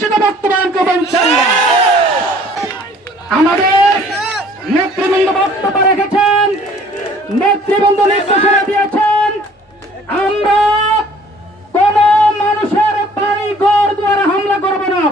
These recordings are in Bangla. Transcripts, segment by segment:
সেটা বাস্তবায়ন করব ইনশাল্লাহ আমাদের নেতৃবৃন্দ বক্তব্য রেখেছেন, নেতৃবৃন্দ নির্দেশনা দিয়েছেন, আমরা কোন মানুষের বাড়ি ঘর দ্বারা হামলা করব না।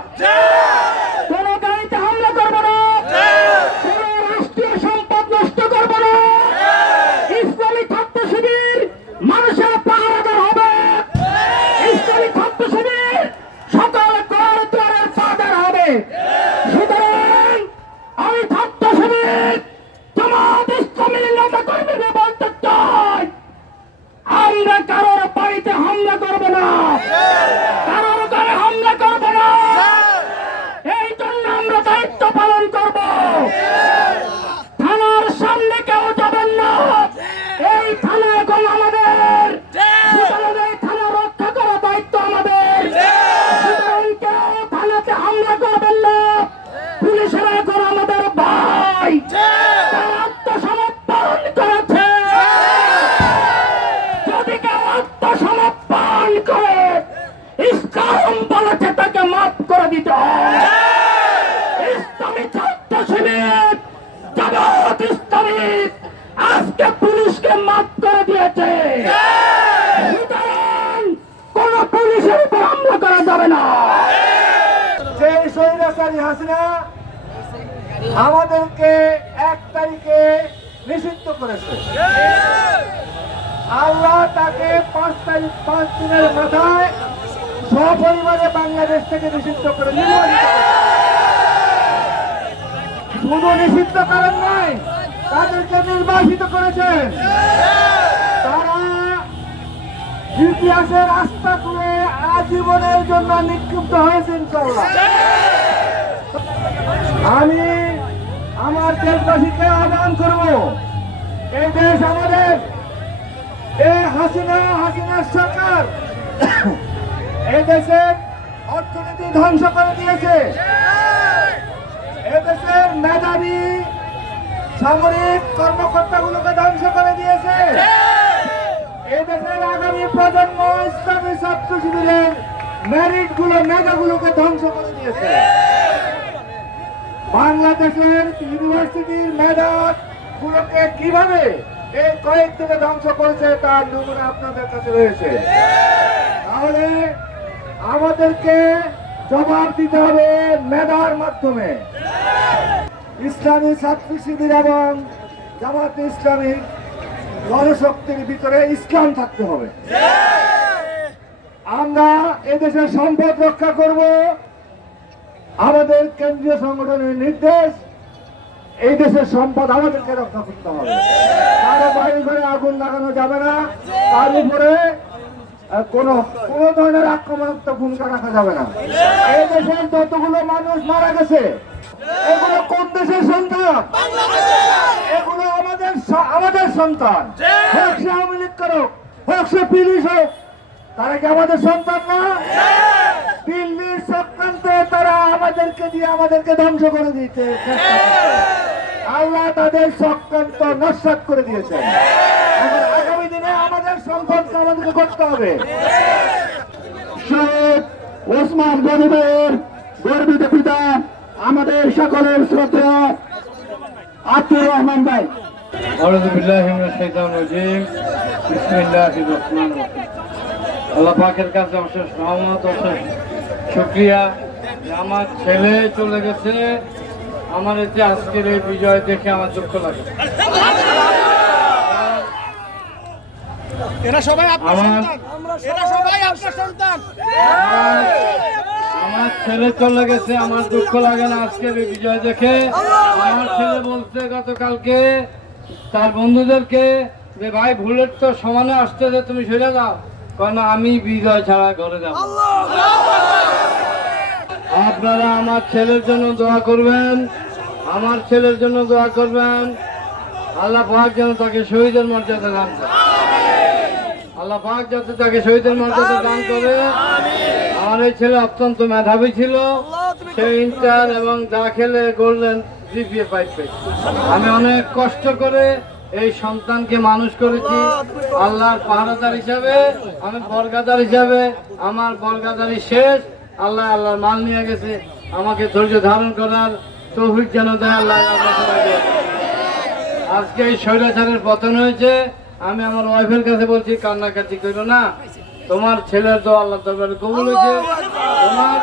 দায়িত্ব পালন করব। থানার সামনে কেউ যাবেন না। এই থানা এখন আমাদের। থানা রক্ষা করার দায়িত্ব আমাদের। থানাতে হামলা করবেন না। পুলিশেরা এখন আমাদের ভাই। আত্মসমর্পণ করেছে। করে, ইসলাম বলেছে তাকে মাফ করে দিতে হয় ইসলামী ছাত্র শিবির আজকে পুলিশকে মাফ করে দিয়েছে। কোন পুলিশের উপর হামলা করা যাবে না। আমাদেরকে এক তারিখে নিষিদ্ধ করেছে। আল্লাহ তাকে পাঁচ তারিখ, পাঁচ দিনের মাথায় সপরিবারে বাংলাদেশ থেকে নিষিদ্ধ করে করেছেন। নিষিদ্ধ করেন নাই। তাদেরকে নির্বাচিত করেছেন। তারা ইতিহাসের আস্থা করে আজীবনের জন্য নিক্ষিপ্ত হয়েছে ইনশাল্লাহ আমি আমার দেশবাসীকে আহ্বান করব, এই দেশ আমাদের এই হাসিনা হাসিনার সরকার এই দেশের অর্থনীতি ধ্বংস করে দিয়েছে। এদেশের মেধাবী সামরিক কর্মকর্তাগুলোকে ধ্বংস করে দিয়েছে। এদেশের আগামী প্রজন্ম ইসলামী ছাত্র শিবিরের ম্যারিটগুলো মেধাগুলোকে ধ্বংস করে দিয়েছে। বাংলাদেশের ইউনিভার্সিটির মেধা গুলোকে কীভাবে এই কয়েক থেকে ধ্বংস করেছে তার নমুনা আপনাদের কাছে রয়েছে। তাহলে আমাদেরকে জবাব দিতে হবে মেধার মাধ্যমে। ইসলামী ছাত্র শিবির এবং জামাত ইসলামী জনশক্তির ভিতরে ইসলাম থাকতে হবে। আমরা এদেশের সম্পদ রক্ষা করব। আমাদের কেন্দ্রীয় সংগঠনের নির্দেশ, এই দেশের সম্পদ আমাদেরকে রক্ষা করতে হবে। কারও বাড়ি ঘরে আগুন লাগানো যাবে না, তার উপরে কোনো কোনো ধরনের আক্রমণাত্মক ভূমিকা রাখা যাবে না। এই দেশের যতগুলো মানুষ মারা গেছে, এগুলো কোন দেশের সন্তান। এগুলো আমাদের আমাদের সন্তান। হোক সে আওয়ামী লীগ করুক, হোক সে পুলিশ হোক, তারা কি আমাদের সন্তান না? দিল্লির চক্রান্তে তারা আমাদেরকে দিয়ে আমাদেরকে ধ্বংস করে দিতে আল্লাহ তাদের চক্রান্ত নস্বাত করে দিয়েছেন। আগামী দিনে আমাদের সম্পর্ক আমাদেরকে করতে হবে। ওসমান গরিবের গর্বিত পিতা আমাদের সকলের শ্রদ্ধা আব্দুর রহমান ভাই। কাছে শুক্রিয়া। আমার ছেলে চলে গেছে আমার এতে আজকের এই বিজয় দেখে আমার দুঃখ লাগে। এরা সবাই সবাই আমার ছেলে চলে গেছে, আমার দুঃখ লাগে না আজকের এই বিজয় দেখে। আমার ছেলে বলছে গতকালকে তার বন্ধুদেরকে যে, ভাই ভুলের তো সমানে আসতে যে, তুমি সেরে দাও কারণ আমি বিজয় ছাড়া ঘরে যাব আপনারা আমার ছেলের জন্য দোয়া করবেন, আমার ছেলের জন্য দোয়া করবেন। আল্লাহ পাক যেন তাকে শহীদের মর্যাদা দান করে। আল্লাহ পাক যাতে তাকে শহীদের মর্যাদা দান করে। আমার এই ছেলে অত্যন্ত মেধাবী ছিল। সে ইন্টার এবং দাখেলে গোল্ডেন জিপিএ পাইপ আমি অনেক কষ্ট করে এই সন্তানকে মানুষ করেছি। আল্লাহর পাহারাদার হিসাবে আমি বর্গাদার হিসাবে আমার বর্গাদারি শেষ। আল্লাহ আল্লাহর মাল নিয়ে গেছে। আমাকে ধৈর্য ধারণ করার তৌফিক যেন দেয় আল্লাহ আজকে এই স্বৈরাচারের পতন হয়েছে। আমি আমার ওয়াইফের কাছে বলছি কান্নাকাটি করো না। তোমার ছেলের তো আল্লাহ দরবারে কবুল হয়েছে। তোমার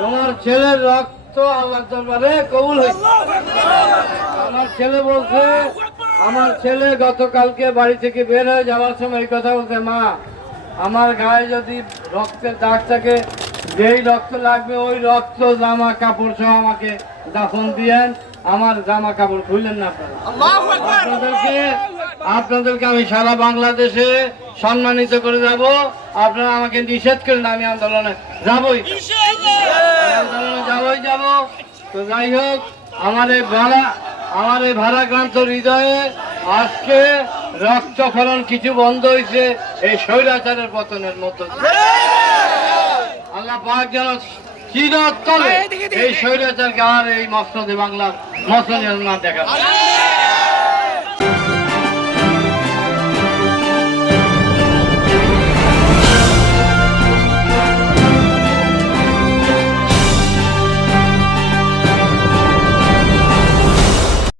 তোমার ছেলের রক্ত আল্লাহ দরবারে কবুল হয়েছে। আমার ছেলে বলছে আমার ছেলে গতকালকে বাড়ি থেকে বের হয়ে যাওয়ার সময় এই কথা বলছে মা আমার গায়ে যদি রক্তের দাগ থাকে যেই রক্ত লাগবে ওই রক্ত জামা কাপড় সহ আমাকে দাফন দিয়েন। আমার জামা কাপড় খুললেন না আপনারা। আপনাদেরকে আপনাদেরকে আমি সারা বাংলাদেশে সম্মানিত করে যাব। আপনারা আমাকে নিষেধ করেন আমি আন্দোলনে যাবই। আন্দোলনে যাবই যাব। তো যাই হোক আমার এই ভাড়া আমার এই ভাড়াক্রান্ত হৃদয়ে আজকে রক্তক্ষরণ কিছু বন্ধ হয়েছে এই স্বৈরাচারের পতনের মতো আল্লাহ পাক যেন চিরতলে এই স্বৈরাচারকে আর এই মসনদে বাংলার মসনদে না দেখা